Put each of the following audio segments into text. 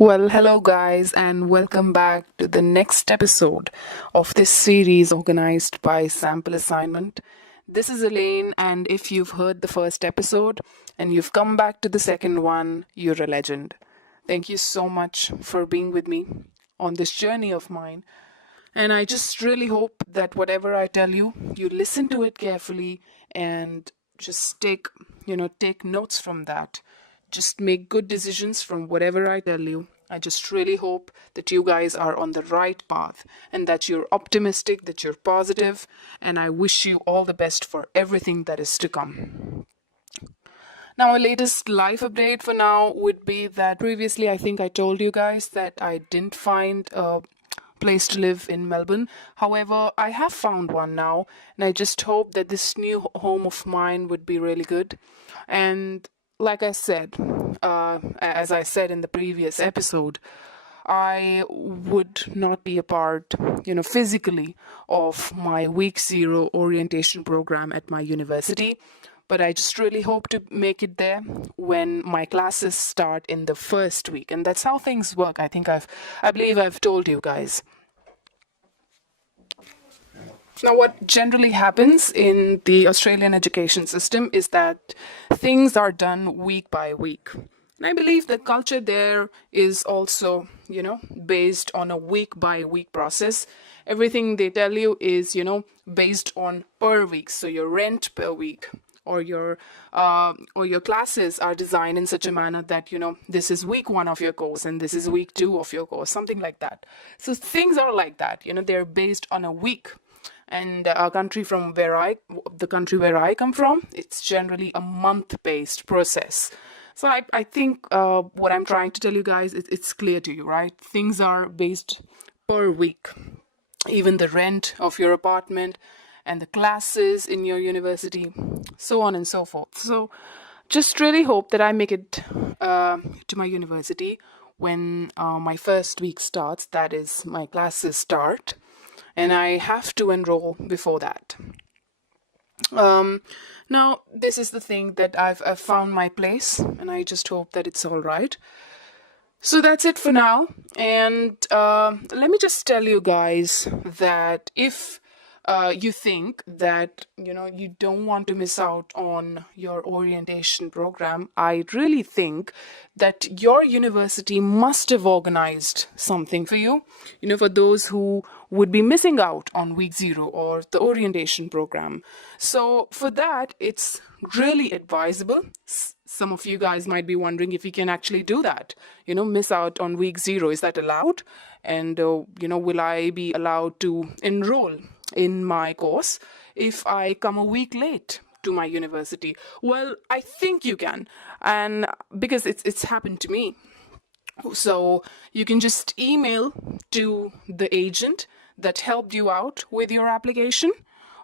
Well, hello, guys, and welcome back to the next episode of this series organized by Sample Assignment. This is Alene, and if you've heard the first episode and you've come back to the second one, you're a legend. Thank you so much for being with me on this journey of mine. And I just really hope that whatever I tell you, you listen to it carefully and just take notes from that. Just make good decisions from whatever I tell you. I just really hope that you guys are on the right path and that you're optimistic, that you're positive, and I wish you all the best for everything that is to come. Now, our latest life update for now would be that previously I think I told you guys that I didn't find a place to live in Melbourne. However, I have found one now, and I just hope that this new home of mine would be really good. And like I said, as I said in the previous episode, I would not be a part, physically of my week zero orientation program at my university. But I just really hope to make it there when my classes start in the first week. And that's how things work. I believe I've told you guys. Now, what generally happens in the Australian education system is that things are done week by week. And I believe the culture there is also, based on a week by week process. Everything they tell you is, based on per week. So your rent per week or your classes are designed in such a manner that, this is week one of your course and this is week two of your course, something like that. So things are like that, they're based on a week. And the country where I come from, it's generally a month-based process. So I think what I'm trying to tell you guys, it's clear to you, right? Things are based per week. Even the rent of your apartment and the classes in your university, so on and so forth. So just really hope that I make it to my university when my first week starts, that is, my classes start. And I have to enroll before that. Now, this is the thing that I've found my place, and I just hope that it's all right. So that's it for now. And let me just tell you guys that if you think that you don't want to miss out on your orientation program, I really think that your university must have organized something for you, for those who would be missing out on week zero or the orientation program. So for that, it's really advisable. Some of you guys might be wondering if you can actually do that, miss out on week zero. Is that allowed? And, will I be allowed to enroll in my course if I come a week late to my university? Well, I think you can, and because it's happened to me. So you can just email to the agent that helped you out with your application,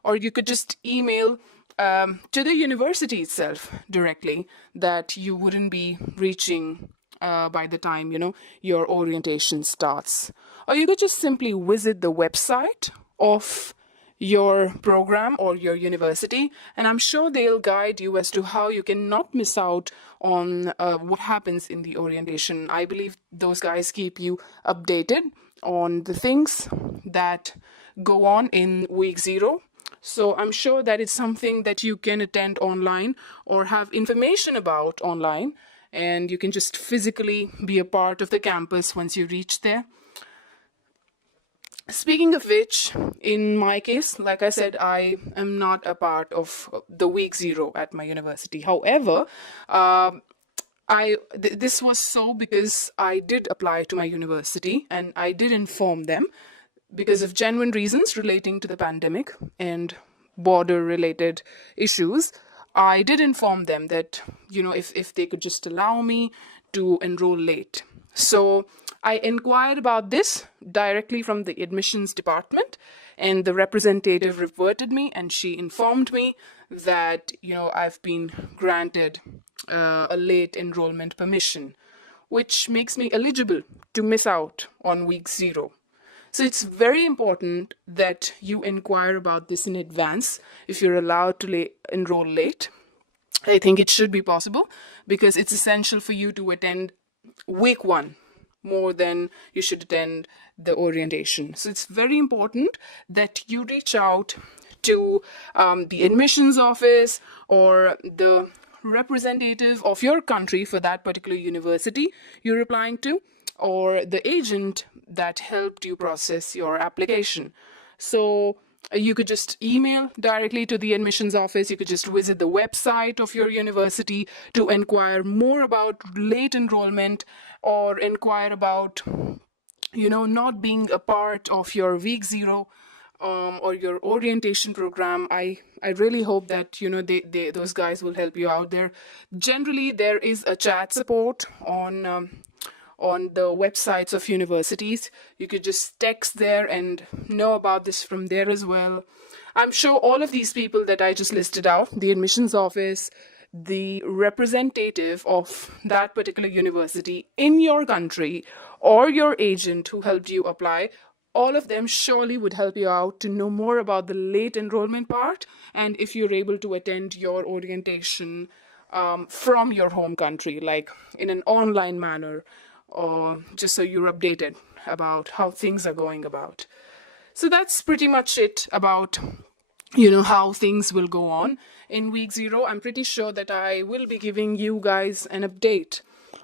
or you could just email to the university itself directly that you wouldn't be reaching by the time your orientation starts. Or you could just simply visit the website of your program or your university, and I'm sure they'll guide you as to how you can not miss out on what happens in the orientation. I believe those guys keep you updated on the things that go on in week zero. So I'm sure that it's something that you can attend online or have information about online, and you can just physically be a part of the campus once you reach there. Speaking of which, in my case, like I said, I am not a part of the week zero at my university. However, this was so because I did apply to my university and I did inform them because of genuine reasons relating to the pandemic and border-related issues. I did inform them that, if they could just allow me to enroll late. So I inquired about this directly from the admissions department, and the representative reverted me, and she informed me that, I've been granted a late enrollment permission, which makes me eligible to miss out on week zero. So it's very important that you inquire about this in advance if you're allowed to enroll late. I think it should be possible because it's essential for you to attend week one more than you should attend the orientation. So it's very important that you reach out to the admissions office or the representative of your country for that particular university you're applying to, or the agent that helped you process your application. So you could just email directly to the admissions office. You could just visit the website of your university to inquire more about late enrollment, or inquire about not being a part of your week zero or your orientation program. I really hope that those guys will help you out there. Generally, there is a chat support on the websites of universities. You could just text there and know about this from there as well. I'm sure all of these people that I just listed out, the admissions office, the representative of that particular university in your country, or your agent who helped you apply, all of them surely would help you out to know more about the late enrollment part, and if you're able to attend your orientation from your home country, like in an online manner, or just so you're updated about how things are going about. So that's pretty much it about how things will go on in week zero. I'm pretty sure that I will be giving you guys an update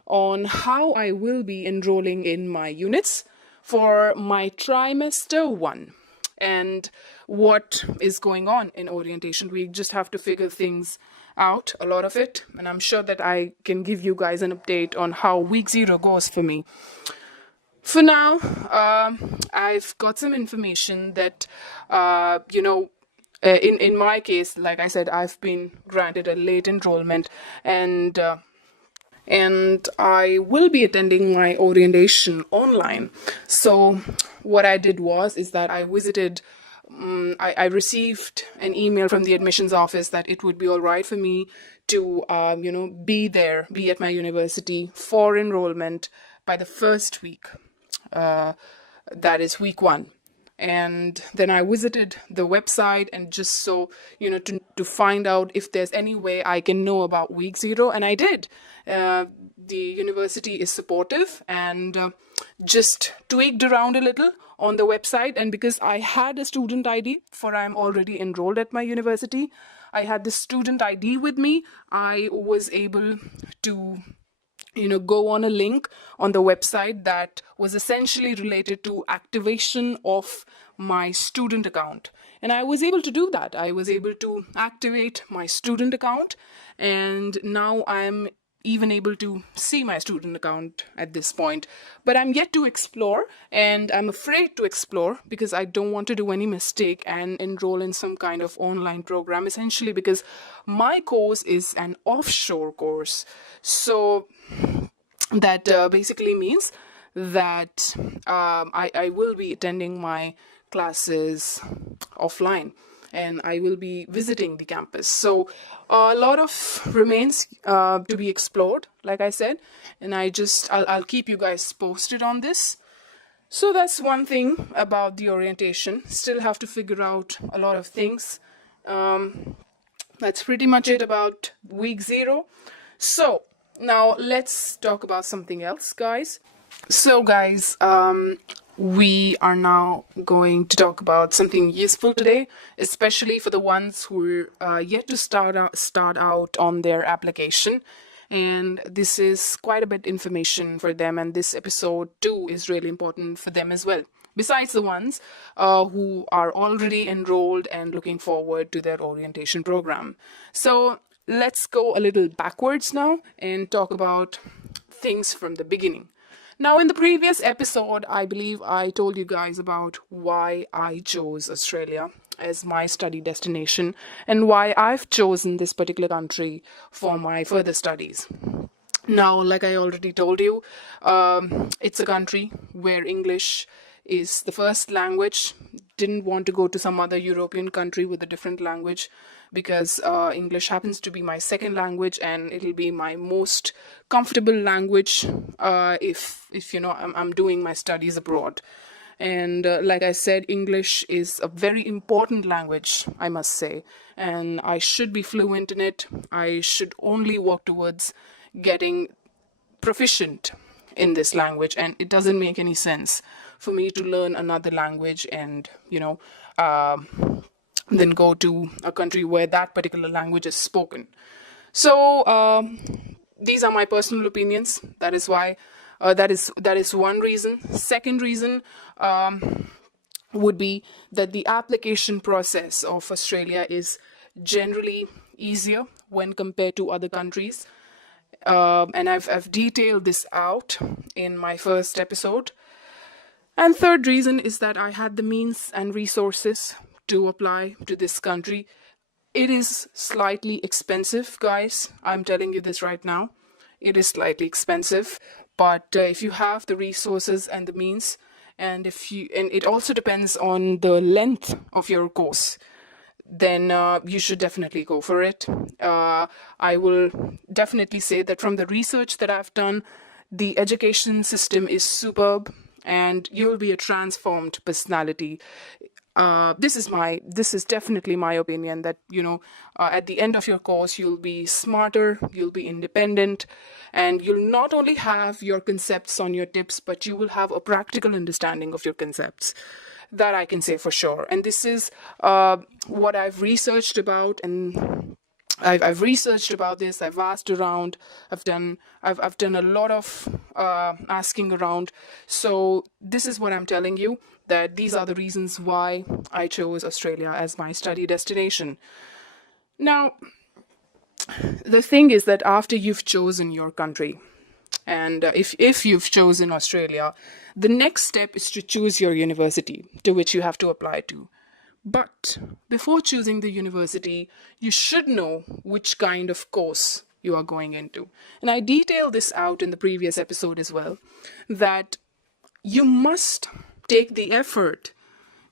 on how I will be enrolling in my units for my trimester 1 and what is going on in orientation. We just have to figure things out, a lot of it, and I'm sure that I can give you guys an update on how week zero goes for me. For now, I've got some information that in my case, like I said, I've been granted a late enrollment, and I will be attending my orientation online. So what I did is that I visited, I received an email from the admissions office that it would be all right for me to, be at my university for enrollment by the first week. That is week 1. And then I visited the website, and just so to find out if there's any way I can know about week 0, and I did. The university is supportive and just tweaked around a little on the website, and because I had a student ID, for I'm already enrolled at my university, I had the student ID with me. I was able to go on a link on the website that was essentially related to activation of my student account. And I was able to do that. I was able to activate my student account, and now I'm even able to see my student account at this point. But I'm yet to explore, and I'm afraid to explore because I don't want to do any mistake and enroll in some kind of online program, essentially because my course is an offshore course. So that basically means that I will be attending my classes offline, and I will be visiting the campus. So a lot of remains to be explored, like I said, and I'll keep you guys posted on this. So that's one thing about the orientation. Still have to figure out a lot of things. That's pretty much it about week 0. So now let's talk about something else, guys. So guys, we are now going to talk about something useful today, especially for the ones who are yet to start out on their application. And this is quite a bit information for them, and this episode too is really important for them as well, besides the ones who are already enrolled and looking forward to their orientation program. So let's go a little backwards now and talk about things from the beginning. Now, in the previous episode, I believe I told you guys about why I chose Australia as my study destination and why I've chosen this particular country for my further studies. Now, like I already told you, it's a country where English is the first language. Didn't want to go to some other European country with a different language because English happens to be my second language, and it'll be my most comfortable language if I'm doing my studies abroad. And like I said, English is a very important language, I must say, and I should be fluent in it. I should only work towards getting proficient in this language, and it doesn't make any sense for me to learn another language and then go to a country where that particular language is spoken. So these are my personal opinions. That is why that is one reason. Second reason would be that the application process of Australia is generally easier when compared to other countries. And I've detailed this out in my first episode. And third reason is that I had the means and resources to apply to this country. It is slightly expensive, guys. I'm telling you this right now. It is slightly expensive, but if you have the resources and the means, and it also depends on the length of your course, then you should definitely go for it. I will definitely say that from the research that I've done, the education system is superb, and you will be a transformed personality. This is definitely my opinion, that at the end of your course you'll be smarter, you'll be independent, and you'll not only have your concepts on your tips, but you will have a practical understanding of your concepts. That I can say for sure. And this is what I've researched about, and I've researched about this. I've asked around. I've done a lot of asking around. So this is what I'm telling you, that these are the reasons why I chose Australia as my study destination. Now, the thing is that after you've chosen your country, and if you've chosen Australia, the next step is to choose your university to which you have to apply to. But before choosing the university, you should know which kind of course you are going into. And I detailed this out in the previous episode as well, that you must take the effort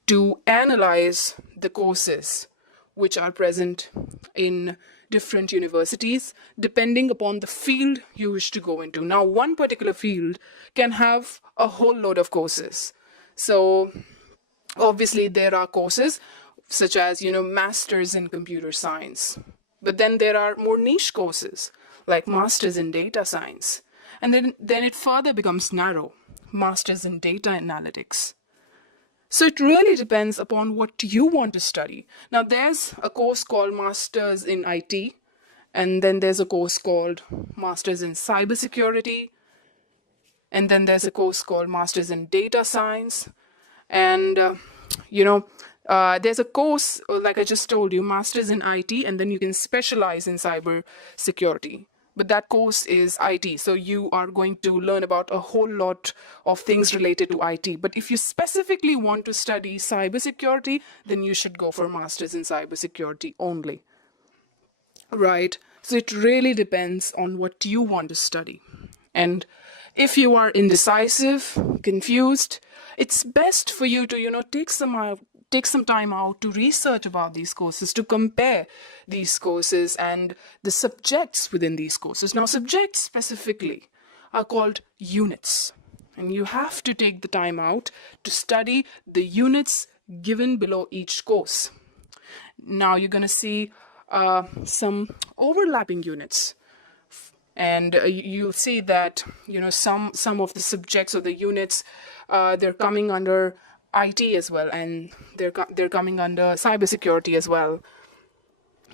to analyze the courses which are present in different universities, depending upon the field you wish to go into. Now, one particular field can have a whole load of courses. So obviously there are courses such as masters in computer science, but then there are more niche courses like masters in data science, and then it further becomes narrow, masters in data analytics. So it really depends upon what you want to study. Now, there's a course called Masters in IT, and then there's a course called Masters in Cybersecurity, and then there's a course called Masters in Data Science, and there's a course, like I just told you, Masters in IT, and then you can specialize in cybersecurity. But that course is IT, so you are going to learn about a whole lot of things related to IT. But if you specifically want to study cybersecurity, then you should go for Masters in Cybersecurity only. Right? So it really depends on what you want to study. And if you are indecisive, confused, it's best for you to, take some time out to research about these courses, to compare these courses and the subjects within these courses. Now, subjects specifically are called units, and you have to take the time out to study the units given below each course. Now, you're going to see some overlapping units. And you'll see that some of the subjects or the units they're coming under IT as well, and they're coming under cybersecurity as well.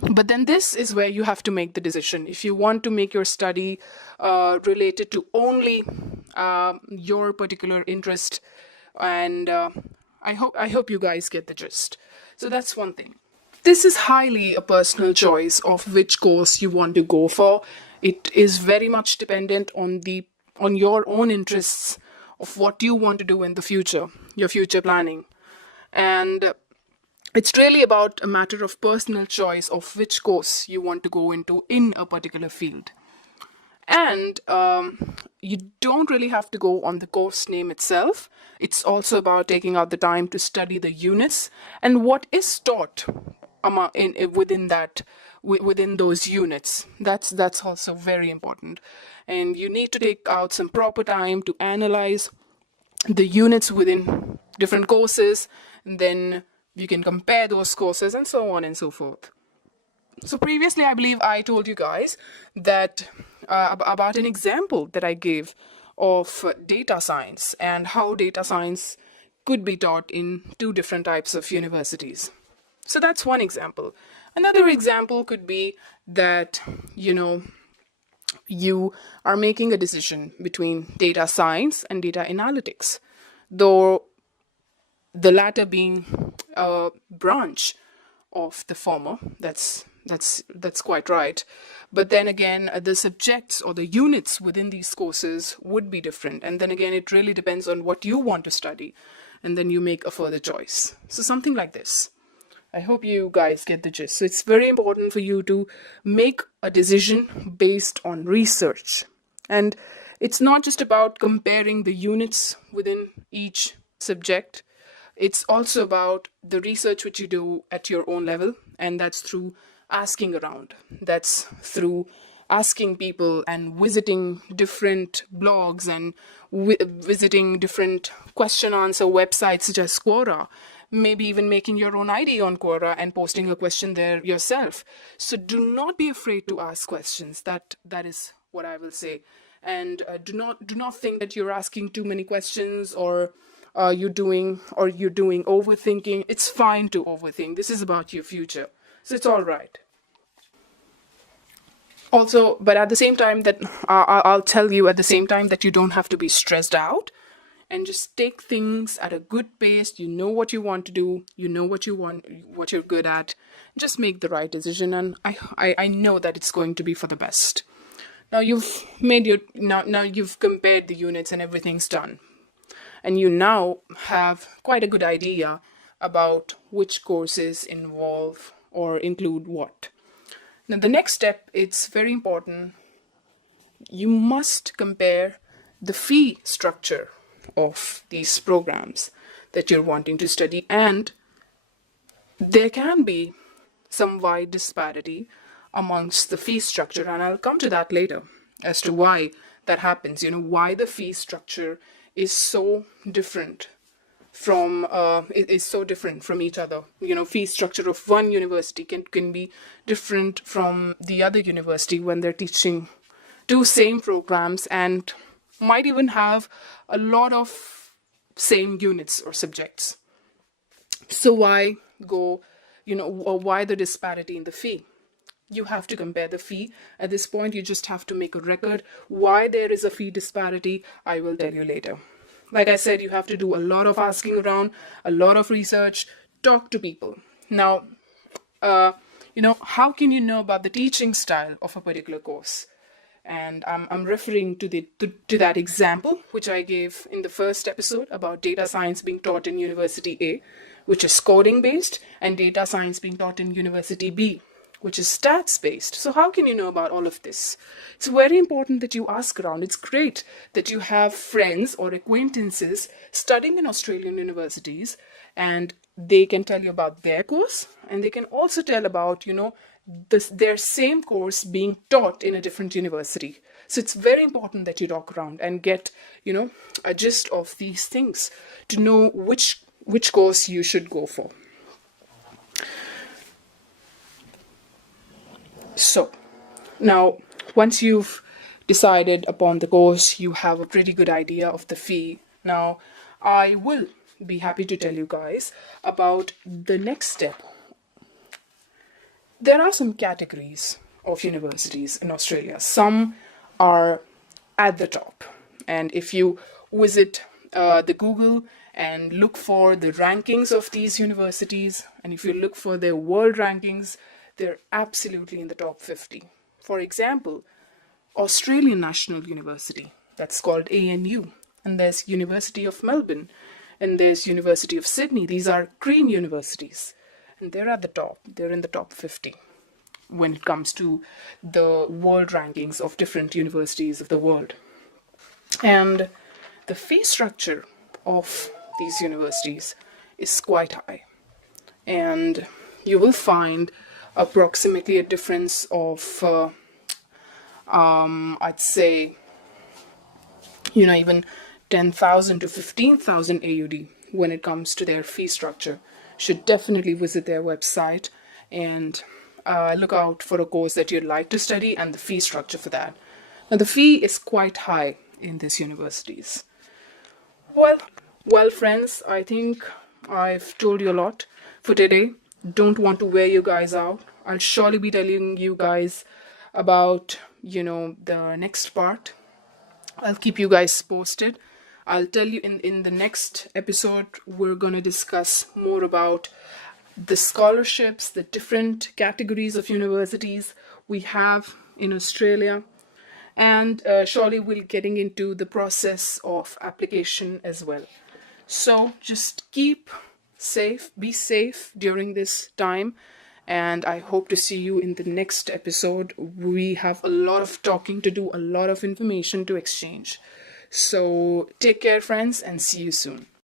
But then this is where you have to make the decision. If you want to make your study related to only your particular interest, and I hope you guys get the gist. So that's one thing. This is highly a personal choice of which course you want to go for. It is very much dependent on your own interests of what you want to do in the future, your future planning. And it's really about a matter of personal choice of which course you want to go into in a particular field. And you don't really have to go on the course name itself. It's also about taking out the time to study the units and what is taught within those units. That's also very important. And you need to take out some proper time to analyze the units within different courses, and then you can compare those courses and so on and so forth. So previously, I believe I told you guys that about an example that I gave of data science and how data science could be taught in two different types of universities. So that's one example. Another example could be that, you are making a decision between data science and data analytics, though the latter being a branch of the former. That's quite right. But then again, the subjects or the units within these courses would be different. And then again, it really depends on what you want to study. And then you make a further choice. So something like this. I hope you guys get the gist. So it's very important for you to make a decision based on research. And it's not just about comparing the units within each subject. It's also about the research which you do at your own level, and that's through asking around. That's through asking people and visiting different blogs and visiting different question answer websites such as Quora. Maybe even making your own ID on Quora and posting a question there yourself. So do not be afraid to ask questions. That is what I will say. And do not think that you're asking too many questions or you're doing overthinking. It's fine to overthink. This is about your future, so it's all right. Also, but at the same time that I'll tell you at the same time that you don't have to be stressed out, and just take things at a good pace. You know what you want to do. You know what you want, what you're good at. Just make the right decision, and I know that it's going to be for the best. Now you've made your now you've compared the units and everything's done. And you now have quite a good idea about which courses involve or include what. Now the next step, it's very important. You must compare the fee structure of these programs that you're wanting to study, and there can be some wide disparity amongst the fee structure, and I'll come to that later as to why that happens. Why the fee structure is so different from each other. Fee structure of one university can be different from the other university when they're teaching two same programs, and might even have a lot of same units or subjects. So why why the disparity in the fee? You have to compare the fee. At this point, you just have to make a record. Why there is a fee disparity, I will tell you later. Like I said, you have to do a lot of asking around, a lot of research, talk to people. Now, how can you know about the teaching style of a particular course? And I'm referring to that example which I gave in the first episode about data science being taught in University A, which is coding based, and data science being taught in University B, which is stats based. So how can you know about all of this? It's very important that you ask around. It's great that you have friends or acquaintances studying in Australian universities, and they can tell you about their course, and they can also tell about their same course being taught in a different university. So it's very important that you talk around and get a gist of these things to know which course you should go for. So now, once you've decided upon the course, you have a pretty good idea of the fee. Now I will be happy to tell you guys about the next step. There are some categories of universities in Australia. Some are at the top. And if you visit the Google and look for the rankings of these universities, and if you look for their world rankings, they're absolutely in the top 50. For example, Australian National University, that's called ANU. And there's University of Melbourne. And there's University of Sydney. These are cream universities. And they're at the top. They're in the top 50 when it comes to the world rankings of different universities of the world. And the fee structure of these universities is quite high. And you will find approximately a difference of, I'd say, even 10,000 to 15,000 AUD when it comes to their fee structure. Should definitely visit their website and look out for a course that you'd like to study and the fee structure for that. Now the fee is quite high, in these universities. Well, friends, I think I've told you a lot for today. Don't want to wear you guys out. I'll surely be telling you guys about, the next part. I'll keep you guys posted. I'll tell you in the next episode, we're going to discuss more about the scholarships, the different categories of universities we have in Australia, and surely we'll getting into the process of application as well. So just keep safe, be safe during this time, and I hope to see you in the next episode. We have a lot of talking to do, a lot of information to exchange. So take care, friends, and see you soon.